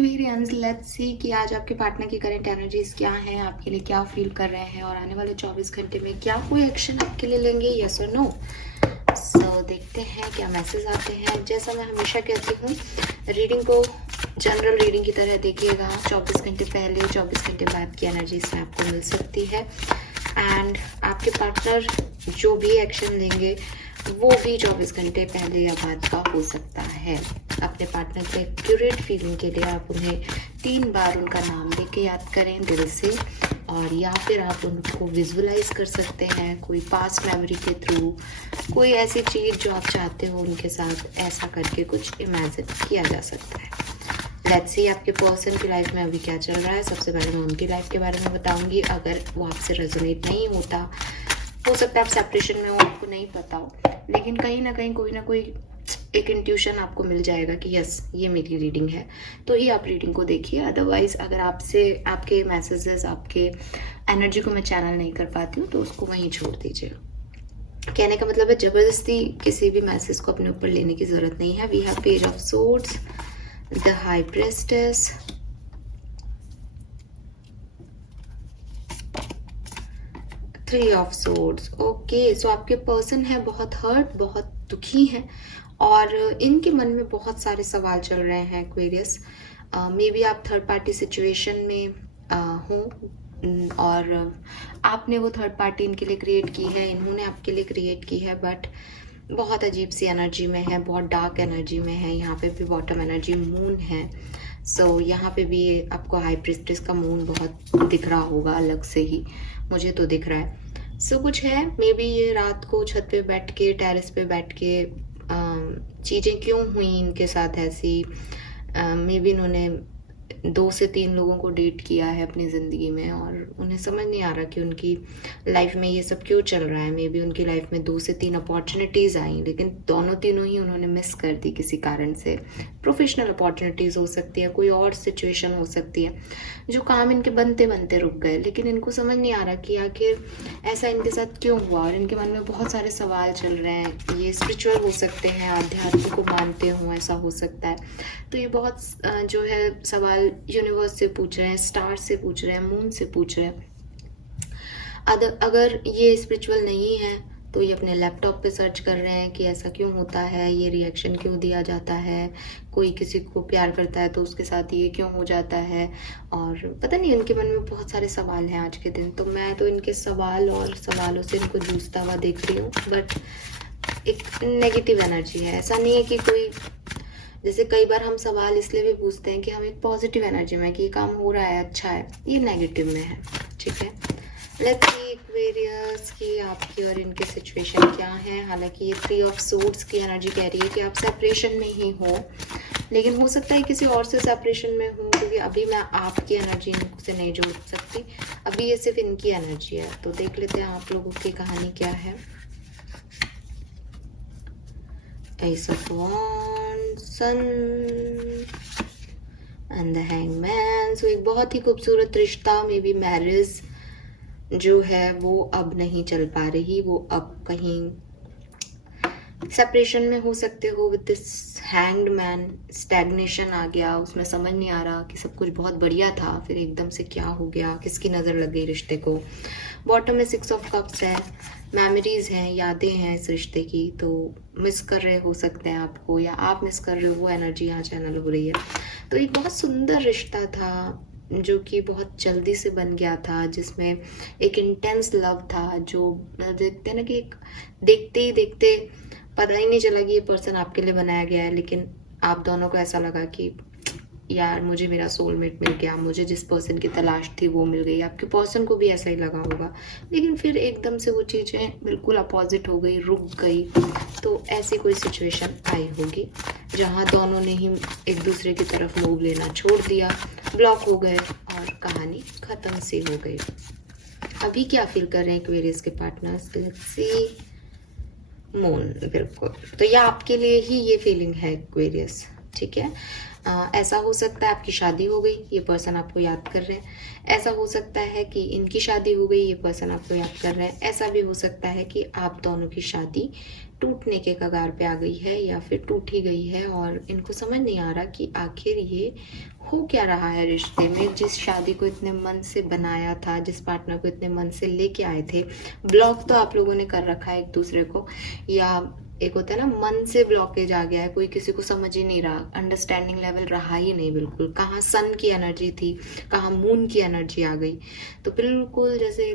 Aquarians, let's see कि आज आपके पार्टनर की करंट एनर्जीज क्या हैं, आपके लिए क्या फील कर रहे हैं और आने वाले 24 घंटे में क्या कोई एक्शन आपके लिए लेंगे, यस और नो। सो देखते हैं क्या मैसेज आते हैं। जैसा मैं हमेशा कहती हूँ, रीडिंग को जनरल रीडिंग की तरह देखिएगा। 24 घंटे पहले 24 घंटे बाद की एनर्जीज आपको मिल सकती है एंड आपके पार्टनर जो भी एक्शन लेंगे वो भी 24 घंटे पहले या बाद का हो सकता है। अपने पार्टनर के एक्यूरेट फीलिंग के लिए आप उन्हें 3 बार उनका नाम लेके याद करें दिल से, और या फिर आप उनको विजुअलाइज कर सकते हैं कोई पास्ट मेमोरी के थ्रू, कोई ऐसी चीज़ जो आप चाहते हो उनके साथ, ऐसा करके कुछ इमेजिन किया जा सकता है। लेट्स सी आपके पर्सन की लाइफ में अभी क्या चल रहा है। सबसे पहले मैं उनकी लाइफ के बारे में बताऊंगी। अगर वो आपसे रेजोनेट नहीं होता, हो सकता है आप सेपरेशन में हो, आपको नहीं पता हो, लेकिन कहीं ना कहीं कोई ना कोई एक इंट्यूशन आपको मिल जाएगा कि यस ये मेरी रीडिंग है, तो ही आप रीडिंग को देखिए। अदरवाइज अगर आपसे आपके मैसेजेस, आपके एनर्जी को मैं चैनल नहीं कर पाती हूँ तो उसको वहीं छोड़ दीजिए। कहने का मतलब है जबरदस्ती किसी भी मैसेज को अपने ऊपर लेने की जरूरत नहीं है। We have page of swords, the high priestess, three of swords. Okay, so आपके पर्सन है बहुत हर्ट, बहुत दुखी है और इनके मन में बहुत सारे सवाल चल रहे हैं एक्वेरियस। मे बी आप थर्ड पार्टी सिचुएशन में हो और आपने वो थर्ड पार्टी इनके लिए क्रिएट की है, इन्होंने आपके लिए क्रिएट की है, बट बहुत अजीब सी एनर्जी में है, बहुत डार्क एनर्जी में है। यहाँ पे भी बॉटम एनर्जी मून है। सो यहाँ पे भी आपको हाई प्रिस्टेस का मून बहुत दिख रहा होगा अलग से ही, मुझे तो दिख रहा है। सो कुछ है, मे बी ये रात को छत पे बैठ के, टेरेस पे बैठ के चीज़ें क्यों हुई इनके साथ ऐसी। मे बी इन्होंने 2 से 3 लोगों को डेट किया है अपनी ज़िंदगी में और उन्हें समझ नहीं आ रहा कि उनकी लाइफ में ये सब क्यों चल रहा है। मे बी उनकी लाइफ में 2 से 3 अपॉर्चुनिटीज़ आई, लेकिन दोनों तीनों ही उन्होंने मिस कर दी किसी कारण से। प्रोफेशनल अपॉर्चुनिटीज़ हो सकती है, कोई और सिचुएशन हो सकती है, जो काम इनके बनते बनते रुक गए, लेकिन इनको समझ नहीं आ रहा कि आखिर ऐसा इनके साथ क्यों हुआ। और इनके मन में बहुत सारे सवाल चल रहे हैं। ये स्पिरिचुअल हो सकते हैं, आध्यात्म को मानते हो, ऐसा हो सकता है। तो ये बहुत जो है सवाल यूनिवर्स से पूछ रहे हैं, स्टार से पूछ रहे हैं, मून से पूछ रहे हैं। अगर ये स्पिरिचुअल नहीं है तो ये अपने लैपटॉप पे सर्च कर रहे हैं कि ऐसा क्यों होता है, ये रिएक्शन क्यों दिया जाता है, कोई किसी को प्यार करता है तो उसके साथ ये क्यों हो जाता है, और पता नहीं इनके मन में बहुत सारे सवाल हैं आज के दिन। तो मैं तो इनके सवाल और सवालों से इनको जूझता हुआ देख रही हूँ, बट एक नेगेटिव एनर्जी है। ऐसा नहीं है कि कोई, जैसे कई बार हम सवाल इसलिए भी पूछते हैं कि हम एक पॉजिटिव एनर्जी में कि ये काम हो रहा है, अच्छा है, ये नेगेटिव में है। ठीक है, लेट्स सी एक्वेरियस की आपकी और इनके सिचुएशन क्या है। हालांकि ये 3 ऑफ सोर्ड्स की एनर्जी कह रही है कि आप सेपरेशन में ही हो, लेकिन हो सकता है किसी और से सेपरेशन में हो, क्योंकि अभी मैं आपकी एनर्जी इनसे नहीं जोड़ सकती, अभी ये सिर्फ इनकी एनर्जी है। तो देख लेते हैं आप लोगों की कहानी क्या है। Ace of wands, sun and the hangman. So एक बहुत ही खूबसूरत रिश्ता, मे बी मैरिज जो है वो अब नहीं चल पा रही, वो अब कहीं सेपरेशन में हो सकते हो। With this hanged man, stagnation आ गया, उसमें समझ नहीं आ रहा कि सब कुछ बहुत बढ़िया था, फिर एकदम से क्या हो गया, किसकी नज़र लग गई रिश्ते को। बॉटम में 6 ऑफ कप्स है, मेमोरीज हैं, यादें हैं इस रिश्ते की, तो मिस कर रहे हो सकते हैं आपको, या आप मिस कर रहे हो, वो एनर्जी यहाँ चैनल हो रही है। तो एक बहुत सुंदर रिश्ता था जो कि बहुत जल्दी से बन गया था, जिसमें एक इंटेंस लव था, जो देखते हैं ना कि एक देखते ही देखते पता ही नहीं चला कि ये पर्सन आपके लिए बनाया गया है, लेकिन आप दोनों को ऐसा लगा कि यार मुझे मेरा सोलमेट मिल गया, मुझे जिस पर्सन की तलाश थी वो मिल गई। आपके पर्सन को भी ऐसा ही लगा होगा, लेकिन फिर एकदम से वो चीज़ें बिल्कुल अपोजिट हो गई, रुक गई। तो ऐसी कोई सिचुएशन आई होगी जहाँ दोनों ने ही एक दूसरे की तरफ मूव लेना छोड़ दिया, ब्लॉक हो गए और कहानी ख़त्म सी हो गई। अभी क्या फील कर रहे हैं एक्वेरियस के पार्टनर्स, लेट्स सी। मून, बिल्कुल, तो ये आपके लिए ही ये फीलिंग है एक्वेरियस। ठीक है। ऐसा हो सकता है आपकी शादी हो गई, ये पर्सन आपको याद कर रहे हैं। ऐसा हो सकता है कि इनकी शादी हो गई, ये पर्सन आपको याद कर रहे हैं। ऐसा भी हो सकता है कि आप दोनों की शादी टूटने के कगार पे आ गई है या फिर टूट ही गई है और इनको समझ नहीं आ रहा कि आखिर ये हो क्या रहा है रिश्ते में। जिस शादी को इतने मन से बनाया था, जिस पार्टनर को इतने मन से लेके आए थे, ब्लॉक तो आप लोगों ने कर रखा है एक दूसरे को, या एक होता है ना मन से ब्लॉकेज आ गया है, कोई किसी को समझ ही नहीं रहा, अंडरस्टैंडिंग लेवल रहा ही नहीं बिल्कुल। कहाँ सन की एनर्जी थी, कहाँ मून की एनर्जी आ गई। तो बिल्कुल जैसे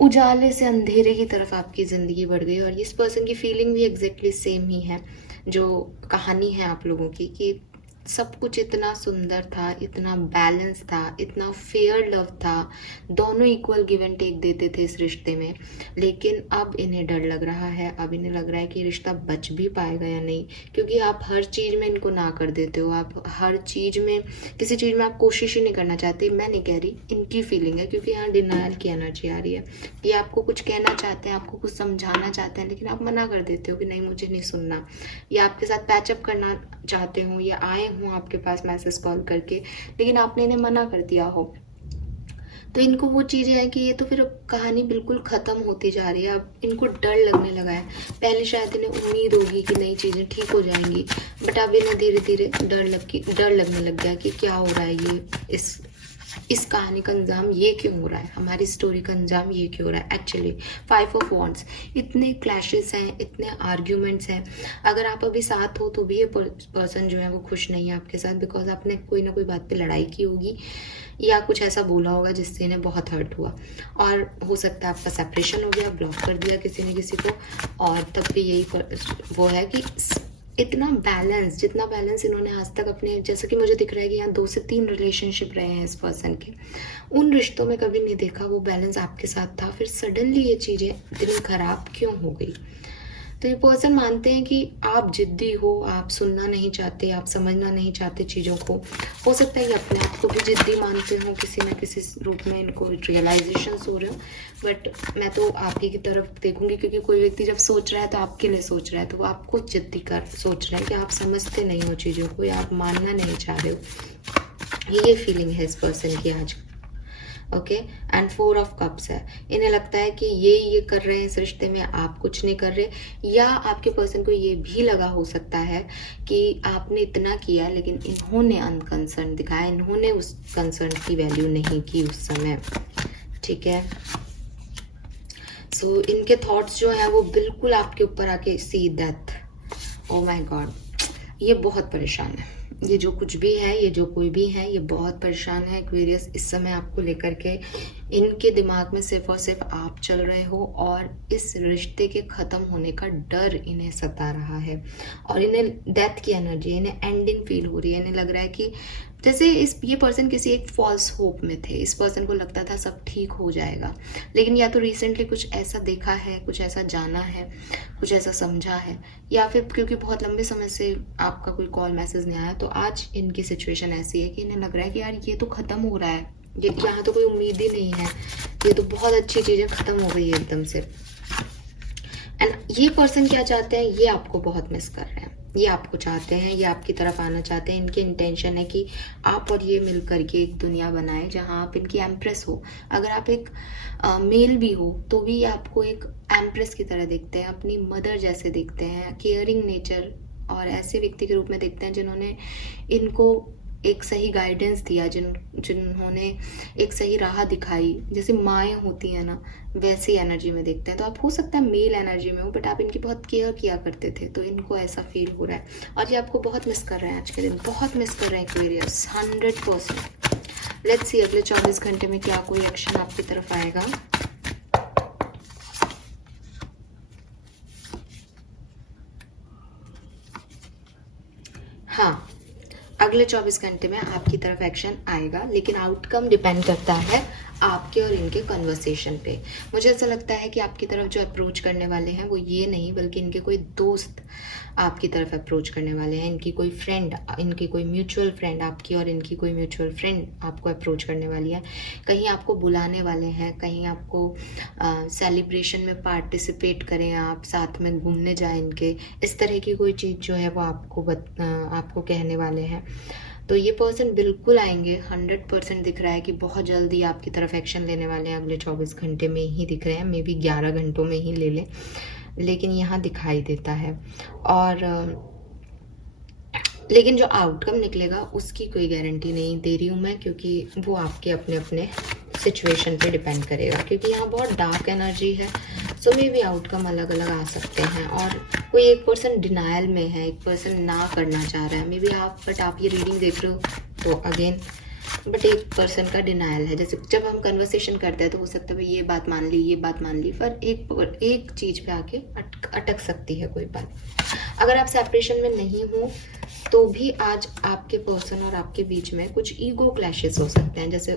उजाले से अंधेरे की तरफ आपकी ज़िंदगी बढ़ गई। और इस पर्सन की फीलिंग भी एग्जैक्टली सेम ही है जो कहानी है आप लोगों की, कि सब कुछ इतना सुंदर था, इतना बैलेंस था, इतना फेयर लव था, दोनों इक्वल गिव एंड टेक देते थे इस रिश्ते में। लेकिन अब इन्हें डर लग रहा है, अब इन्हें लग रहा है कि रिश्ता बच भी पाएगा या नहीं, क्योंकि आप हर चीज़ में इनको ना कर देते हो। आप हर चीज़ में, किसी चीज़ में आप कोशिश ही नहीं करना चाहते। मैं नहीं कह रही, इनकी फीलिंग है, क्योंकि यहाँ डिनायल की एनर्जी आ रही है कि आपको कुछ कहना चाहते हैं, आपको कुछ समझाना चाहते हैं, लेकिन आप मना कर देते हो कि नहीं मुझे नहीं सुनना, या आपके साथ पैचअप करना चाहते हो या आए हूँ आपके पास मैसेज कॉल करके, लेकिन आपने इन्हें मना कर दिया हो। तो इनको वो चीज़ें हैं कि ये तो फिर कहानी बिल्कुल ख़त्म होती जा रही है। अब इनको डर लगने लगा है। पहले शायद इन्हें उम्मीद होगी कि नई चीज़ें ठीक हो जाएंगी, बट अब इन्हें धीरे धीरे डर लगने लग गया कि क्या हो रहा है, ये इस कहानी का अंजाम ये क्यों हो रहा है, हमारी स्टोरी का अंजाम ये क्यों हो रहा है। एक्चुअली 5 ऑफ वॉन्ड्स, इतने क्लैशेस हैं, इतने आर्ग्यूमेंट्स हैं। अगर आप अभी साथ हो तो भी ये पर्सन जो है वो खुश नहीं है आपके साथ, बिकॉज आपने कोई ना कोई बात पे लड़ाई की होगी या कुछ ऐसा बोला होगा जिससे इन्हें बहुत हर्ट हुआ। और हो सकता है आपका सेपरेशन हो गया, ब्लॉक कर दिया किसी ने किसी को, और तब भी यही वो है कि इतना बैलेंस, जितना बैलेंस इन्होंने आज तक अपने, जैसे कि मुझे दिख रहा है कि यहाँ 2 से 3 रिलेशनशिप रहे हैं इस पर्सन के, उन रिश्तों में कभी नहीं देखा वो बैलेंस आपके साथ था। फिर सडनली ये चीज़ें इतनी खराब क्यों हो गई। तो ये पर्सन मानते हैं कि आप जिद्दी हो, आप सुनना नहीं चाहते, आप समझना नहीं चाहते चीज़ों को। हो सकता है कि अपने आप को भी जिद्दी मानते हो, किसी न किसी रूप में इनको रियलाइजेशन हो रहे हो। बट मैं तो आप ही की तरफ देखूंगी, क्योंकि कोई व्यक्ति जब सोच रहा है तो आपके लिए सोच रहा है, तो वो आपको जिद्दी कर सोच रहे हैं कि आप समझते नहीं हो चीज़ों को या आप मानना नहीं चाह रहे हो। ये फीलिंग है इस पर्सन की आज। ओके, एंड 4 ऑफ कप्स है। इन्हें लगता है कि ये कर रहे हैं इस रिश्ते में, आप कुछ नहीं कर रहे, या आपके पर्सन को ये भी लगा हो सकता है कि आपने इतना किया लेकिन इन्होंने अनकंसर्न दिखाया, इन्होंने उस कंसर्न की वैल्यू नहीं की उस समय। ठीक है, सो इनके थॉट्स जो है वो बिल्कुल आपके ऊपर आके सी डेथ, ओ माय गॉड, ये बहुत परेशान है। ये जो कुछ भी है, ये जो कोई भी है, ये बहुत परेशान है एक्वेरियस इस समय आपको लेकर के। इनके दिमाग में सिर्फ और सिर्फ आप चल रहे हो और इस रिश्ते के ख़त्म होने का डर इन्हें सता रहा है। और इन्हें डेथ की एनर्जी, इन्हें एंडिंग फील हो रही है। इन्हें लग रहा है कि जैसे ये पर्सन किसी एक फॉल्स होप में थे। इस पर्सन को लगता था सब ठीक हो जाएगा, लेकिन या तो रिसेंटली कुछ ऐसा देखा है, कुछ ऐसा जाना है, कुछ ऐसा समझा है, या फिर क्योंकि बहुत लंबे समय से आपका कोई कॉल मैसेज नहीं आया, तो आज इनकी सिचुएशन ऐसी है कि इन्हें लग रहा है कि यार ये तो ख़त्म हो रहा है, ये यहाँ तो कोई उम्मीद ही नहीं है, ये तो बहुत अच्छी चीज़ें ख़त्म हो गई है एकदम से। एंड ये पर्सन क्या चाहते हैं, ये आपको बहुत मिस कर रहे हैं, ये आपको चाहते हैं, ये आपकी तरफ आना चाहते हैं। इनकी इंटेंशन है कि आप और ये मिल करके एक दुनिया बनाए जहाँ आप इनकी एम्प्रेस हो। अगर आप एक मेल भी हो तो भी ये आपको एक एम्प्रेस की तरह देखते हैं, अपनी मदर जैसे देखते हैं, केयरिंग नेचर और ऐसे व्यक्ति के रूप में देखते हैं जिन्होंने इनको एक सही गाइडेंस दिया, जिन्होंने एक सही राह दिखाई, जैसे माएँ होती हैं ना, वैसी एनर्जी में देखते हैं। तो आप हो सकता है मेल एनर्जी में हो, बट आप इनकी बहुत केयर किया करते थे, तो इनको ऐसा फील हो रहा है। और ये आपको बहुत मिस कर रहे हैं, आज के दिन बहुत मिस कर रहे हैं एक्वेरियस, 100%। लेट्स सी अगले 24 घंटे में क्या कोई एक्शन आपकी तरफ आएगा। हाँ, अगले 24 घंटे में आपकी तरफ एक्शन आएगा, लेकिन आउटकम डिपेंड करता है आपके और इनके कन्वर्सेशन पे। मुझे ऐसा लगता है कि आपकी तरफ जो अप्रोच करने वाले हैं वो ये नहीं, बल्कि इनके कोई दोस्त आपकी तरफ अप्रोच करने वाले हैं, इनकी कोई फ्रेंड, इनकी कोई म्यूचुअल फ्रेंड, आपकी और इनकी कोई म्यूचुअल फ्रेंड आपको अप्रोच करने वाली है। कहीं आपको बुलाने वाले हैं, कहीं आपको सेलिब्रेशन में पार्टिसिपेट करें, आप साथ में घूमने जाएं इनके, इस तरह की कोई चीज़ जो है वो आपको कहने वाले हैं। तो ये पर्सन बिल्कुल आएंगे, 100% दिख रहा है कि बहुत जल्दी आपकी तरफ एक्शन लेने वाले हैं, अगले 24 घंटे में ही दिख रहे हैं, मे बी 11 घंटों में ही ले लें, लेकिन यहाँ दिखाई देता है। और लेकिन जो आउटकम निकलेगा उसकी कोई गारंटी नहीं दे रही हूँ मैं, क्योंकि वो आपके अपने अपने सिचुएशन पे डिपेंड करेगा, क्योंकि यहाँ बहुत डार्क एनर्जी है। सो मे भी आउटकम अलग अलग आ सकते हैं। और कोई एक पर्सन डिनायल में है, एक पर्सन ना करना चाह रहा है, मे बी आप, बट आप ये रीडिंग देख रहे हो तो अगेन, बट एक पर्सन का डिनायल है। जैसे जब हम कन्वर्सेशन करते हैं तो हो सकता है भाई ये बात मान ली, ये बात मान ली, पर एक चीज़ पे आके अटक सकती है कोई बात। अगर आप सेपरेशन में नहीं हो तो भी आज आपके पर्सन और आपके बीच में कुछ ईगो क्लैशेस हो सकते हैं। जैसे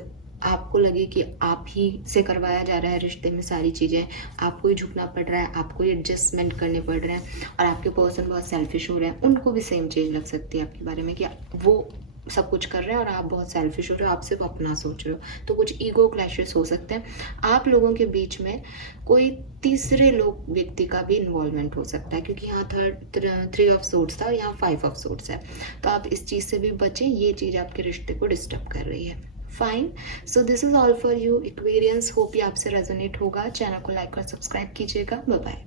आपको लगे कि आप ही से करवाया जा रहा है रिश्ते में सारी चीज़ें, आपको ही झुकना पड़ रहा है, आपको ही एडजस्टमेंट करने पड़ रहे हैं, और आपके पर्सन बहुत सेल्फिश हो रहे हैं। उनको भी सेम चीज़ लग सकती है आपके बारे में कि वो सब कुछ कर रहे हैं और आप बहुत सेल्फिश हो रहे हो, आप सिर्फ अपना सोच रहे हो। तो कुछ ईगो क्लैशेस हो सकते हैं। आप लोगों के बीच में कोई तीसरे लोग व्यक्ति का भी इन्वॉल्वमेंट हो सकता है, क्योंकि यहाँ 3 ऑफ सोर्ड्स था और यहाँ 5 ऑफ सोर्ड्स है। तो आप इस चीज़ से भी बचें, ये चीज़ आपके रिश्ते को डिस्टर्ब कर रही है। Fine, so this is all for you Aquarians. Hope ये आपसे रेजोनेट होगा। चैनल को लाइक और सब्सक्राइब कीजिएगा। Bye bye.